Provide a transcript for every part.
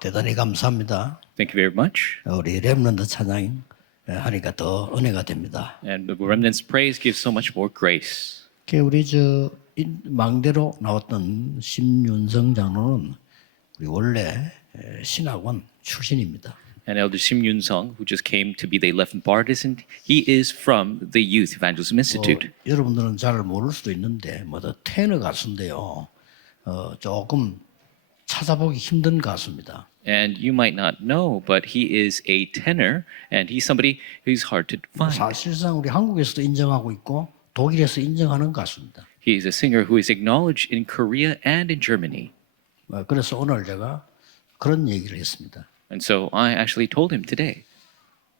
대단히 감사합니다. Thank you very much. 우리 렘넌트 찬양 하니까 더 은혜가 됩니다. And the remnant's praise gives so much more grace. 우리 망대로 나왔던 심윤성 장로는 우리 원래 신학원 출신입니다. And Elder Sim Yun Sung, who just came to be the 11th partisan, he is from the Youth Evangelism Institute. 여러분들은 잘 모를 수도 있는데 테너 가수인데요. 조금 찾아보기 힘든 가수입니다. And you might not know, but he is a tenor, and he's somebody who's hard to find. 사실상 우리 한국에서도 인정하고 있고 독일에서 인정하는 가수입니다. He is a singer who is acknowledged in Korea and in Germany. 그래서 오늘 제가 그런 얘기를 했습니다. And so I actually told him today,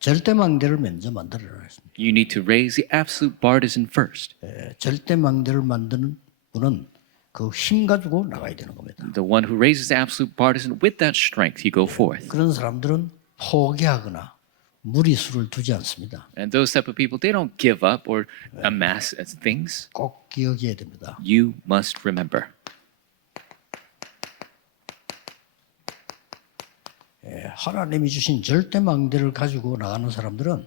절대망대를 먼저 만들어라 했습니다. you need to raise the absolute partisan first. 절대망대를 만드는 분은 그 힘 가지고 나가야 되는 겁니다. The one who raises the absolute partisan with that strength, you go forth. 그런 사람들은 포기하거나 무리수를 두지 않습니다. And those type of people, they don't give up or amass things. 꼭 기억해야 됩니다. You must remember. 하나님이 주신 절대망대를 가지고 나가는 사람들은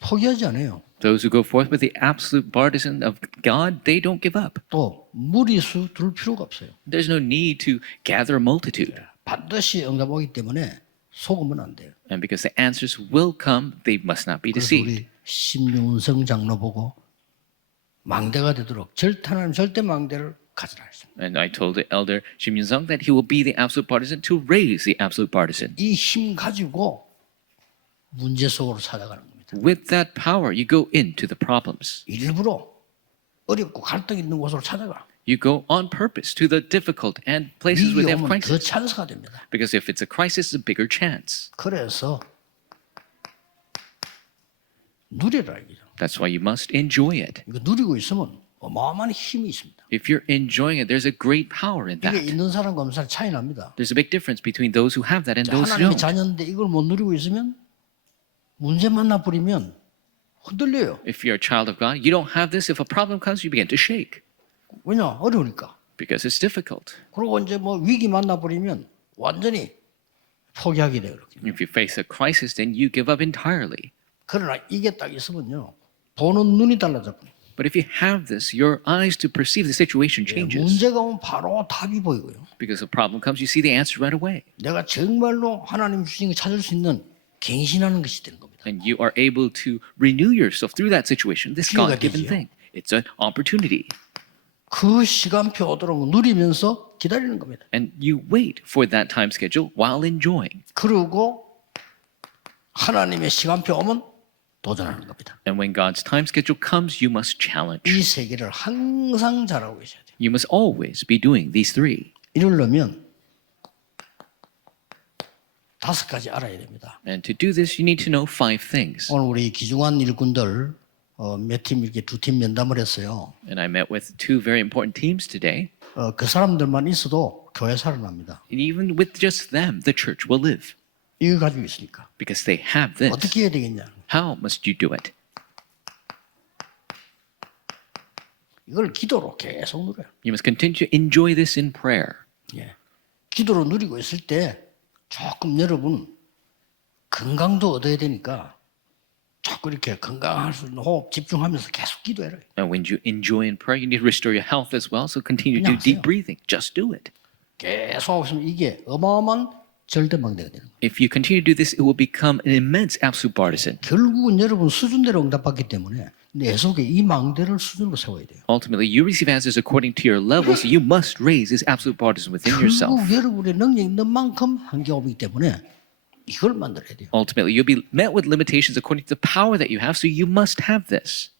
포기하지 않아요. Those who go forth with the absolute partisan of God, they don't give up. 또 무리수 둘 필요가 없어요. There's no need to gather a multitude. 반드시 응답 오기 때문에 속으면 안 돼요. And because the answers will come, they must not be 그래서 deceived. 우리 심윤성 장로 보고 망대가 되도록 절대망대를 가지라 했습니다. And I told the elder Shim Yun Sung that he will be the absolute partisan to raise the absolute partisan. 이 힘 가지고 문제 속으로 찾아가는 겁니다. With that power, you go into the problems. 일부러 어렵고 갈등 있는 곳으로 찾아가. You go on purpose to the difficult and places where 위기 they have 오면 더 crisis. 찬스가 됩니다. Because if it's a crisis, it's a bigger chance. 그래서 누리라 이거죠. That's why you must enjoy it. 이거 누리고 있으면 어마어마한 힘이 있습니다. If you're enjoying it, there's a great power in 이게 that. 있는 사람과 없는 사람 차이 납니다. There's a big difference between those who have that and those who 하나님의 don't. 자녀인데 이걸 못 누리고 있으면 문제 만나 버리면 흔들려요. If you're a child of God, you don't have this. If a problem comes, you begin to shake 왜냐? 어려우니까. because it's difficult. 그리고 이제 위기 만나 버리면 완전히 포기하게 돼요. 그렇게. If you face a crisis, then you give up entirely. 그러나 이게 딱 있으면요. 보는 눈이 달라져 버려요. But if you have this, your eyes to perceive the situation changes. 문제가 오면 바로 답이 보이고요. Because a problem comes, you see the answer right away. 내가 정말로 하나님 주신 거 찾을 수 있는 갱신하는 것이 되는 겁니다. And you are able to renew yourself through that situation, this 기회가 God-given 되지요. thing. It's an opportunity. 그 시간표 오도록 누리면서 기다리는 겁니다. And you wait for that time schedule while enjoying. 그리고 하나님의 시간표 오면 도전하는 겁니다. And when God's time schedule comes, you must challenge. 이 세 개를 항상 잘하고 계셔야 돼요. You must always be doing these three. 이러려면 5가지 알아야 됩니다. And to do this, you need to know 5 things. 오늘 우리 기중한 일꾼들 몇 팀 이렇게 2팀 면담을 했어요. And I met with 2 very important teams today. 그 사람들만 있어도 교회 살아납니다. And even with just them, the church will live. 이거 가지고 있으니까. Because they have this. 어떻게 해야 되겠냐. How must you do it? 이걸 기도로 계속 누려요. You must continue to enjoy this in prayer. 예. 기도로 누리고 있을 때 조금 여러분 건강도 얻어야 되니까 자꾸 이렇게 건강할 수 있는 호흡 집중하면서 계속 기도해라. And when you enjoy in prayer, you need to restore your health as well. So continue to do 그냥 deep 하세요. breathing. Just do it. 계속 하고 있으면 이게 어마어마한 절대망대가 되는 거예요. If you continue to do this, it will become an immense absolute partisan. 결국은 여러분 수준대로 응답받기 때문에 내 속에 이 망대를 수준으로 세워야 돼요. Ultimately, you receive answers according to your level, so you must raise this absolute partisan within yourself. 결국 여러분의 능력 있는 만큼 한계가 오기 때문에 이걸 만들어야 돼요. Ultimately, you'll be met with limitations according to the power that you have, so you must have this.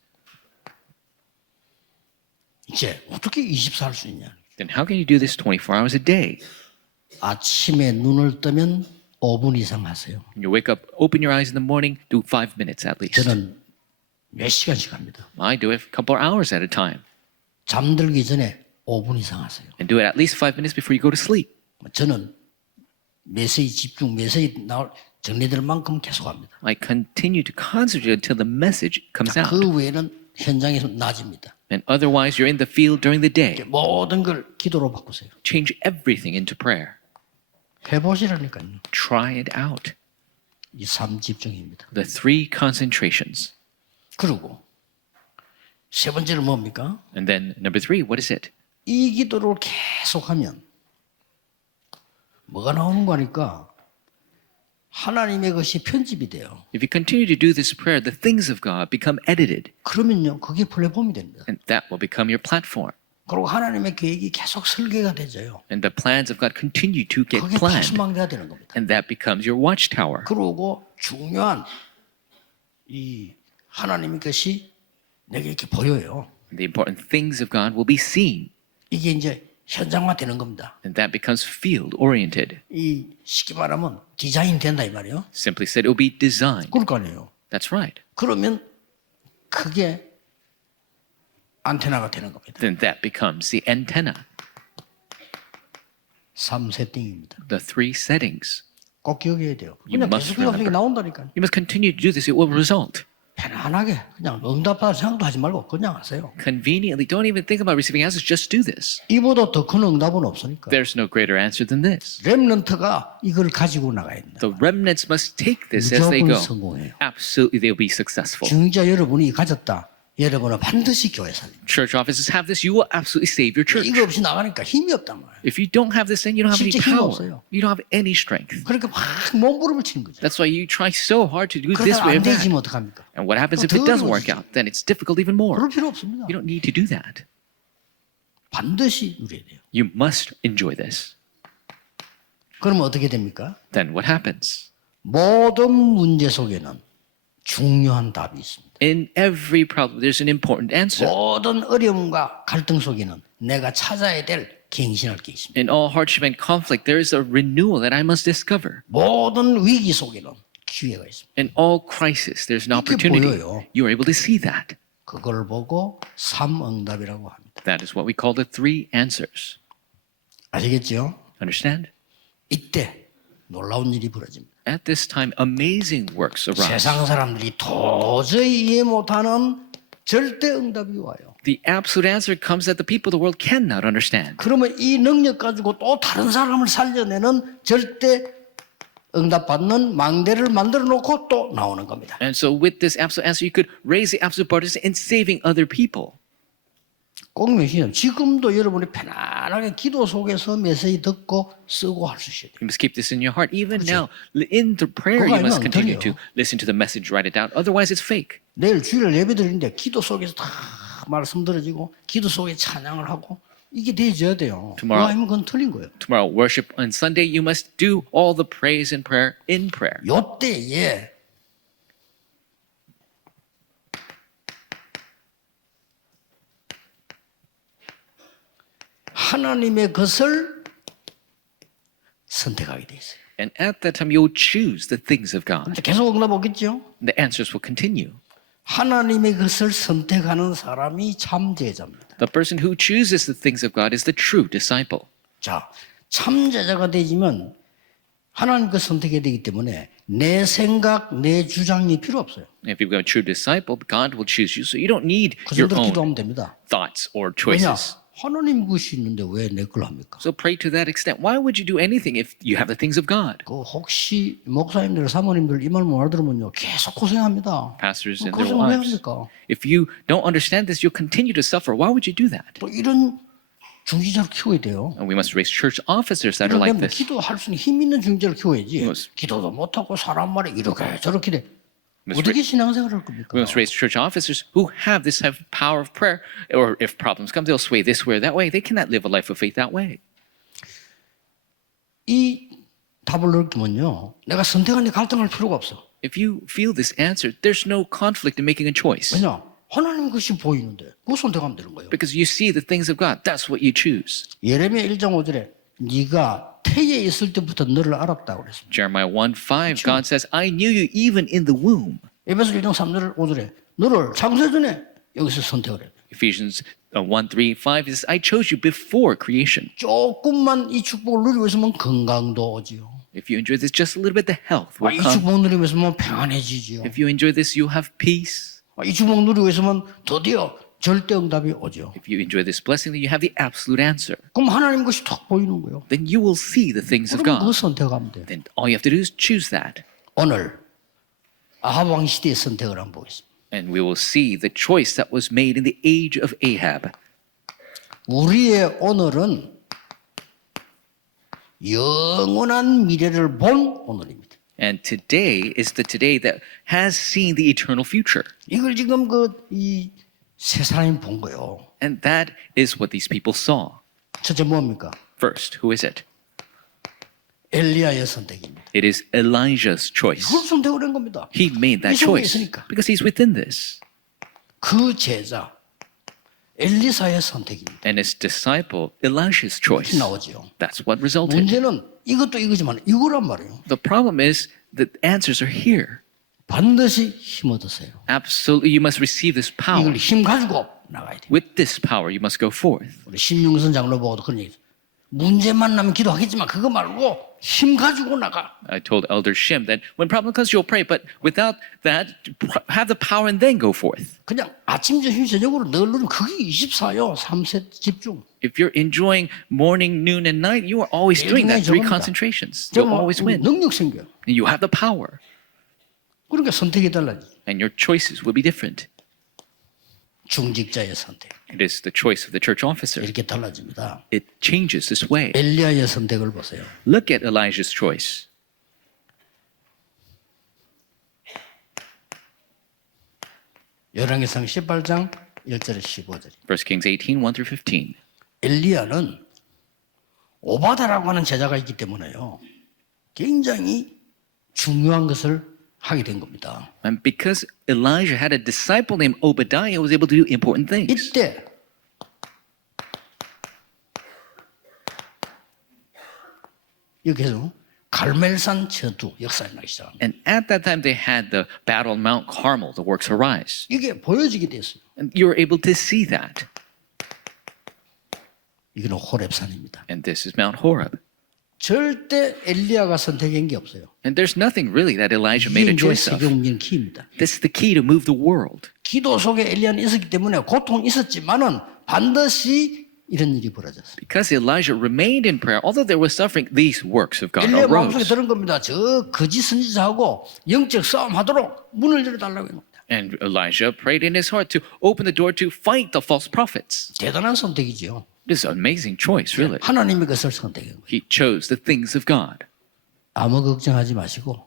이제 어떻게 24 할 수 있냐? Then how can you do this 24 hours a day? 아침에 눈을 뜨면 5분 이상 하세요. When you wake up, open your eyes in the morning, do 5 minutes at least. 저는 몇 시간씩 합니다. I do it a couple of hours at a time. 잠들기 전에 5분 이상 하세요. And do it at least 5 minutes before you go to sleep. 저는 메시지 집중, 메시지 나올 정리될 만큼 계속합니다. I continue to concentrate until the message comes out. 그 외에는 현장에서 낮입니다. And otherwise, you're in the field during the day. 모든 걸 기도로 바꾸세요. Change everything into prayer. 해보시라니까요. Try it out. 이 삶 집중입니다. The three concentrations. 그리고 세 번째는 뭡니까? And then number three, what is it? 이 기도를 계속하면 뭐가 나오는 거니까 하나님의 것이 편집이 돼요. If you continue to do this prayer, the things of God become edited, 그러면요, 그게 플랫폼이 됩니다. and that will become your platform. 그리고 하나님의 계획이 계속 설계가 되져요. And the plans of God continue to get 그게 planned, 파수망대가 되는 겁니다. and that becomes your watchtower. 그리고 중요한 이 하나님의 것이 내게 이렇게 보여요. The important things of God will be seen, 이게 이제 현장화 되는 겁니다. and that becomes field oriented. 이 쉽게 말하면 디자인 된다 이 말이에요. Simply said, it will be designed. 그럴 거 아니에요. That's right. 그러면 그게 안테나가 되는 겁니다. Then that becomes the antenna, 3세팅입니다. the three settings. 꼭 기억해야 돼요. You 그냥 must 계속 이게 remember. 나온다니까요. You must continue to do this. It will result. 편안하게 그냥 응답받을 생각도 하지 말고 그냥 하세요. Conveniently, don't even think about receiving answers. Just do this. 이보다 더 큰 응답은 없으니까. There's no greater answer than this. 렘넌트가 이걸 가지고 나가야 된다. The remnants must take this as they 무조건 go. 성공해요. Absolutely, they'll be successful. 중자 여러분이 가졌다. 여러분은 반드시 교회 살립니다. Church offices have this. You will absolutely save your church. 이거 없이 나가니까 힘이 없단 말이에요. If you don't have this, then you don't have any 진짜 힘이 power. 없어요. You don't have any strength. 그러니까 막 몸부림을 치는 거죠. That's why you try so hard to do this 그러다가 way 안 or that. 되지면 어떡합니까? And what happens 또 if it doesn't 더 work 어려워지죠. out? Then it's difficult even more. 그럴 필요 없습니다. You don't need to do that. 반드시 누려야 돼요. You must enjoy this. 그러면 어떻게 됩니까? Then what happens? 모든 문제 속에는 중요한 답이 있습니다. In every problem, there's an important answer. 모든 어려움과 갈등 속에는 내가 찾아야 될 갱신할 게 있습니다. In all hardship and conflict, there is a renewal that I must discover. 모든 위기 속에는 기회가 있습니다. In all crisis, there's an 이게 opportunity. 보여요. You are able to see that. 그걸 보고 삼응답이라고 합니다. That is what we call the three answers. 아시겠죠? Understand? 이때 놀라운 일이 벌어집니다. At this time, amazing works arise. 세상 사람들이 도저히 이해 못하는 절대 응답이 와요. The absolute answer comes that the people of the world cannot understand. 그러면 이 능력 가지고 또 다른 사람을 살려내는 절대 응답받는 망대를 만들어 놓고 또 나오는 겁니다. And so with this absolute answer, you could raise the absolute participant in saving other people. 꼭 명심해요. 지금도 여러분이 편안하게 기도 속에서 메시지 듣고 쓰고 할 수 있어야 돼요. You must keep this in your heart. Even now, in the prayer, 그거 you must 아니면 안 continue 들려요. to listen to the message, write it down. Otherwise, it's fake. 내일 주일 예배 드리는데 기도 속에서 다 말씀 들어지고 기도 속에 찬양을 하고 이게 되어져야 돼요. 그거 Tomorrow. 아니면 그건 틀린 거예요. Tomorrow, worship on Sunday, you must do all the praise and prayer in prayer. 요때에 하나님의 것을 선택하게 돼 있어요. And at that time, you'll choose the things of God. 계속 응답 오겠죠? The answers will continue. 하나님의 것을 선택하는 사람이 참 제자입니다. The person who chooses the things of God is the true disciple. 자, 참 제자가 되지만 하나님 것 선택해야 되기 때문에 내 생각, 내 주장이 필요 없어요. If you become a true disciple, God will choose you. So you don't need 그 your 정도로 own 기도하면 됩니다. thoughts or 왜냐? choices. 하나님 것이 있는데 왜 내 걸 합니까? So pray to that extent. Why would you do anything if you have the things of God? 그 혹시 목사님들, 사모님들 이 말 못 알아들으면요 계속 고생합니다. Pastors and their 고생 왜 wives. 합니까? If you don't understand this, you'll continue to suffer. Why would you do that? 또 이런 중지자를 키워야 돼요. And we must raise church officers that are like 그런데 this. 기도할 수 있는 힘 있는 중지자를 키워야지. Yes. 기도도 못하고 사람 말에 이렇게 저렇게 돼. Must 어떻게 신앙생활을 할 겁니까? We must raise church officers who have this type of power of prayer. Or if problems come, they'll sway this way or that way. They cannot live a life of faith that way. 이 답을 느끼면요, 내가 선택하니 갈등할 필요가 없어. If you feel this answer, there's no conflict in making a choice. 왜냐? 하나님 것이 보이는데 그거 선택하면 되는 거예요. Because you see the things of God. That's what you choose. 예레미야 1장 5절에 네가 태에 있을 때부터 너를 알았다고 그랬습니다. Jeremiah 1:5, God says, I knew you even in the womb. 에베소 1장 3절 5절에 너를 창세 전에 여기서 선택을 해. Ephesians 1:3-5 says, I chose you before creation. 조금만 이 축복을 누리고 있으면 건강도 오지요. If you enjoy this just a little bit, the health will 이 come. 축복 누리고 있으면 평안해지지요. If you enjoy this, you'll have peace. 이 축복 누리고 있으면 드디어 절대 응답이 오죠. If you enjoy this blessing, then you have the absolute answer. 그럼 하나님 것이 탁 보이는 거예요. Then you will see the things of 그럼 그거 God. 선택하면 돼요. Then all you have to do is choose that. 오늘 아합 왕 시대의 선택을 한번 보겠습니다. And we will see the choice that was made in the age of Ahab. 우리의 오늘은 영원한 미래를 본 오늘입니다. And today is the today that has seen the eternal future. 이걸 지금 이 세 사람이 본 거예요. And that is what these people saw. 첫째 뭡니까? First, who is it? 엘리야의 선택입니다. It is Elijah's choice. 그걸 선택을 한 겁니다. He made that 이 속에 choice 있으니까. because he's within this. 그 제자 엘리사의 선택입니다. And his disciple, Elisha's choice. 나오죠. That's what resulted. 문제는 이것도 이거지만 이거란 말이에요. The problem is the answers are here. 반드시 힘 얻으세요. Absolutely, you must receive this power. 이걸 힘 가지고 나가야 돼요. With this power, you must go forth. 우리 신용선 장로 보고도 그런 얘기. 문제만 나면 기도하겠지만 그거 말고 힘 가지고 나가. I told Elder Shim that when problem comes, you'll pray, but without that, have the power and then go forth. 그냥 아침, 점심, 저녁으로 늘 누르면 그게 24요. 3세 집중. If you're enjoying morning, noon, and night, you are always doing that. 3 저겁니다. concentrations. You'll always win. 능력 생겨. And you have the power. 그러니까 선택이 달라지. And your choices will be different. 중직자의 선택. It is the choice of the church officer. 이렇게 달라집니다. It changes this way. 엘리야의 선택을 보세요. Look at Elijah's choice. 열왕기상 18장 1절에 15절. 1 Kings 18, 1 through 15. 엘리야는 오바다라고 하는 제자가 있기 때문에요. 굉장히 중요한 것을 하게 된 겁니다. And because Elijah had a disciple named Obadiah, he was able to do important things. 이때 여기서 갈멜산 전투 역사에 나기 시작합니다. And at that time, they had the battle on Mount Carmel, the works arise. 이게 보여지게 됐어요. And you were able to see that. 이거는 호렙산입니다. And this is Mount Horeb. 절대 엘리야가 선택한 게 없어요. And there's nothing really that Elijah 이게 made a 이제 choice 세계 of. 문제는 키입니다. This is the key to move the world. 기도 속에 엘리야는 있었기 때문에 고통이 있었지만은 반드시 이런 일이 벌어졌어요. Because Elijah remained in prayer, although there was suffering, these works of God 엘리야 마음속에 arose. 들은 겁니다. 저 거짓 선지자하고 영적 싸움하도록 문을 열어달라고 했는 겁니다. And Elijah prayed in his heart to open the door to fight the false prophets. 대단한 선택이죠. This is an amazing choice, really. 하나님의 것을 선택한 거예요. He chose the things of God. 아무 걱정하지 마시고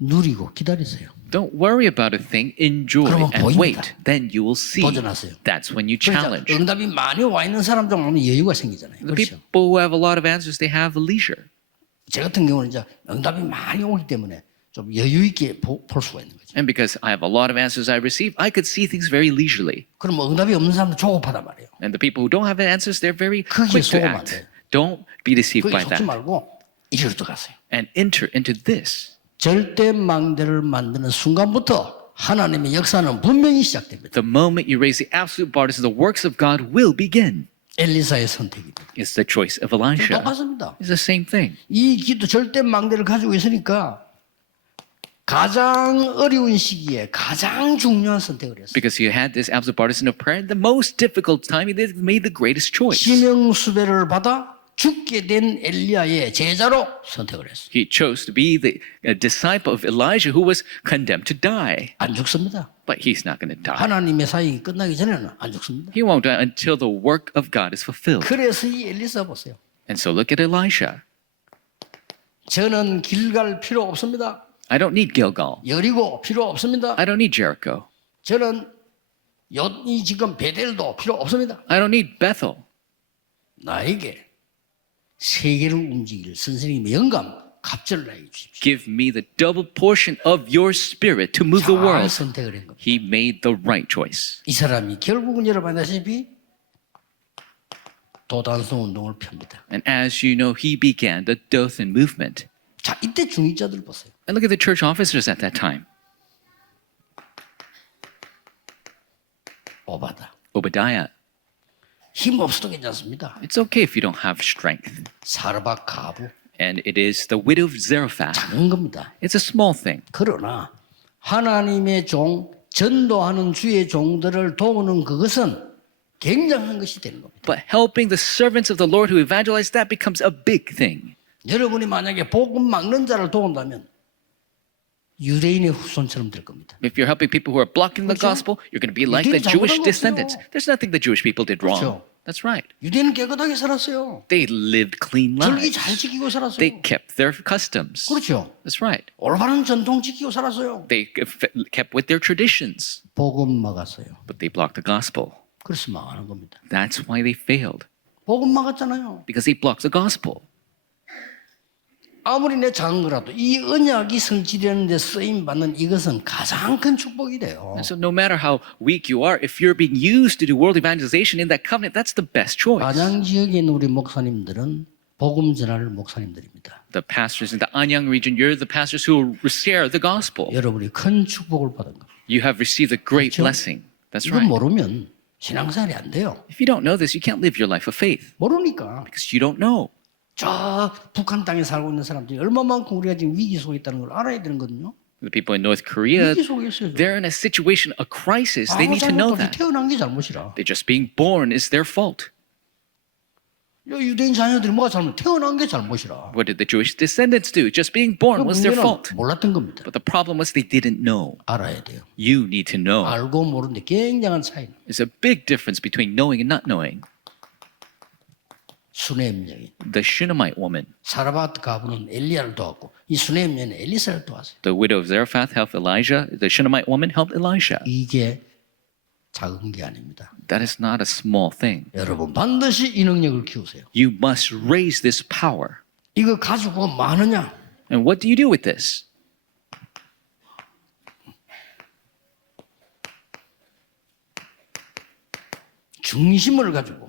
누리고 기다리세요. Don't worry about a thing, enjoy 그러면 and 보입니다. wait. Then you will see. 도전하세요. That's when you 그러니까 challenge. 응답이 많이 와 있는 사람 좀 오면 여유가 생기잖아요. The 그렇죠. people who have a lot of answers, they have leisure. 제 같은 경우는 이제 응답이 많이 오기 때문에 좀 여유 있게 볼 수가 있는 거죠. And because I have a lot of answers I receive, I could see things very leisurely. 그럼 응답이 없는 사람도 조급하단 말이에요. And the people who don't have answers, they're very 거기에 quick to 속으면 안 act. 돼요. Don't be deceived 거기 by 속지 that. 말고 이리로 들어가세요. And enter into this. 절대 망대를 만드는 순간부터 하나님의 역사는 분명히 시작됩니다. The moment you raise the absolute borders, the works of God will begin. 엘리사의 선택입니다. It's the choice of Elisha. 똑같습니다. It's the same thing. 이 기도 절대 망대를 가지고 있으니까 가장 어려운 시기에 가장 중요한 선택을 했어요. Because he had this absolute partisan of prayer, the most difficult time, he made the greatest choice. 지명수배를 받아 죽게 된 엘리야의 제자로 선택을 했어요. He chose to be the disciple of Elijah who was condemned to die. 안 죽습니다. But he's not going to die. 하나님의 사역이 끝나기 전에는 안 죽습니다. He won't die until the work of God is fulfilled. 그래서 이 엘리사 보세요. And so look at Elisha. 저는 길 갈 필요 없습니다. I don't need Gilgal. 여리고 필요 없습니다. I don't need Jericho. 저는 이 지금 베델도 필요 없습니다. I don't need Bethel. 나에게 세계를 움직일 선생님의 영감, 갑절을 나에게 주십시오. Give me the double portion of your spirit to move the 잘 world. 선택을 한 겁니다. He made the right choice. 이 사람이 결국은 여러분 아시다시피 도단성 운동을 펴니다. And as you know, he began the Dothan movement. 자, 이때 중위자들 보세요. And look at the church officers at that time. 오바다. Obadiah. 힘 없어도 괜찮습니다. It's okay if you don't have strength. 사르밧 가부. And it is the widow of Zarephath. 작은 겁니다. It's a small thing. 그러나 하나님의 종 전도하는 주의 종들을 도우는 그것은 굉장한 것이 되는 겁니다. But helping the servants of the Lord who evangelize, that becomes a big thing. 여러분이 만약에 복음 막는 자를 도운다면 유대인의 후손처럼 될 겁니다. If you're helping people who are blocking the 그렇죠? gospel, you're going to be like the 유대인이 Jewish 잘못한 거 descendants. 없어요. There's nothing the Jewish people did wrong. 그렇죠. That's right. 유대인은 깨끗하게 살았어요. They lived clean 절기 lives. 잘 지키고 살았어요. They kept their customs. 그렇죠. That's right. 올바른 전통 지키고 살았어요. They kept with their traditions, 복음 막았어요. but they blocked the gospel. 그래서 망하는 겁니다. That's why they failed, 복음 막았잖아요. because they blocked the gospel. 아무리 내 작은 거라도 이 언약이 성취되는 데 쓰임 받는 이것은 가장 큰 축복이 돼요. And so no matter how weak you are, if you're being used to do world evangelization in that covenant, that's the best choice. 안양 지역에 있는 우리 목사님들은 복음 전할 목사님들입니다. The pastors in the Anyang region, you're the pastors who will share the gospel. 여러분이 큰 축복을 받은 겁니다. You have received a great 그렇죠? blessing. That's 이걸 right. 모르면 신앙생활이 안 돼요. If you don't know this, you can't live your life of faith 모르니까. because you don't know. 저 북한 땅에 살고 있는 사람들이 얼마만큼 우리가 지금 위기 속에 있다는 걸 알아야 되는 거거든요. The people in North Korea, 위기 속에 있어요. they're in a situation, a crisis. They need to know 아무 잘못도 없이 that. 태어난 게 잘못이라. They're just being born is their fault. 유대인 자녀들이 뭐가 잘못? 태어난 게 잘못이라. What did the Jewish descendants do? Just being born was their fault. 몰랐던 겁니다. But the problem was they didn't know. 알아야 돼요. You need to know. 알고 모르는데 굉장한 차이. There's a big difference between knowing and not knowing. 수네임 여인. The Shunammite woman, 사라밧 가부는 엘리야를 도왔고 이 수네임 여인은 엘리사를 도왔어요. the widow of Zarephath helped Elijah. The Shunammite woman helped Elisha. 이게 작은 게 아닙니다. That is not a small thing. 여러분 반드시 이 능력을 키우세요. You must raise this power. 이거 가지고 많으냐? And what do you do with this? 중심을 가지고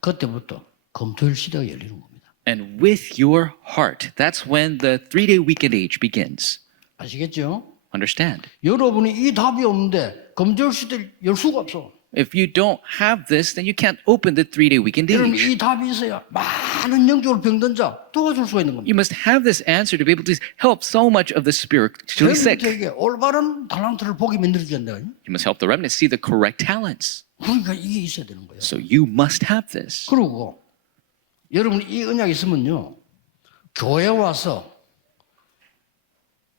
그때부터 검토일 시대가 열리는 겁니다. And with your heart, that's when the 3-day weekend age begins. 아시겠죠? Understand? 여러분이 이 답이 없는데 검토일 시대를 열 수가 없어. If you don't have this, then you can't open the 3-day weekend 여러분 age. 이 답이 있어야 많은 영적으로 병든 자 도와줄 수가 있는 겁니다. You must have this answer to be able to help so much of the spiritually sick. 렘넌트에게 올바른 달란트를 보게 만들어준다. You must help the remnant see the correct talents. 그러니까 이게 있어야 되는 거예요. So you must have this. 그리고 여러분이 이 언약이 있으면요. 교회 와서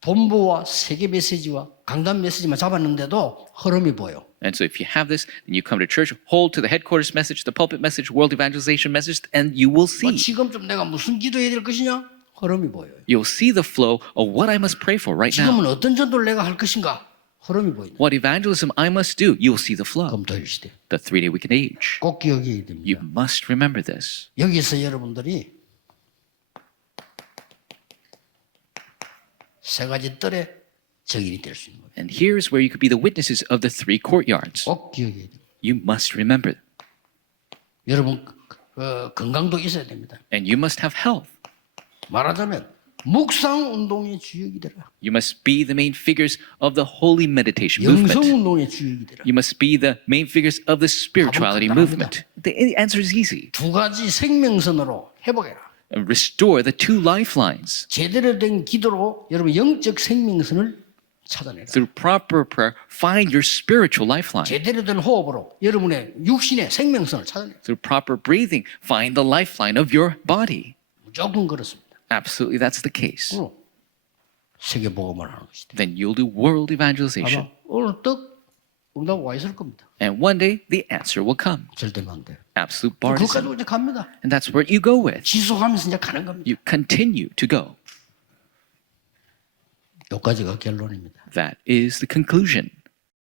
본부와 세계 메시지와 강단 메시지만 잡았는데도 흐름이 보여. And so if you have this, then you come to church, hold to the headquarters message, the pulpit message, world evangelization message, and you will see. 지금 좀 내가 무슨 기도해야 될 것이냐? 흐름이 보여요. You'll see the flow of what I must pray for right now. 지금은 어떤 전도를 내가 할 것인가? 흐름이 보인다. What evangelism I must do, you will see the flow. 검토일 시대. The 3-day weekend age. 꼭 기억해야 You 됩니다. must remember this. 여기서 여러분들이 세 가지 뜰의 증인이 될 수 있는 거예요. And here's where you could be the witnesses of the 3 courtyards. 꼭 기억해야 돼요. You must remember. 여러분 건강도 있어야 됩니다. And you must have health. 말하자면 묵상 운동의 주역이 되라. You must be the main figures of the holy meditation 영성 movement. 운동의 주역이 되라. You must be the main figures of the spirituality 답은 movement. The answer is easy. 두 가지 생명선으로 회복해라. And restore the 2 lifelines. 제대로 된 기도로 여러분 영적 생명선을 찾아내라. Through proper prayer, find your spiritual lifeline. 제대로 된 호흡으로 여러분의 육신의 생명선을 찾아내라. Through proper breathing, find the lifeline of your body. 무조건 그렇습니다. Absolutely, that's the case. 그럼 세계 복음을 하는 것이다. Then you'll do world evangelization. 아마 오늘 떡 응답 와 있을 겁니다. And one day, the answer will come. 절대 안 돼. Absolute 그거 partisan. 가지고 이제 갑니다. And that's where you go with. 지속하면서 이제 가는 겁니다. You continue to go. 여기까지가 결론입니다. That is the conclusion.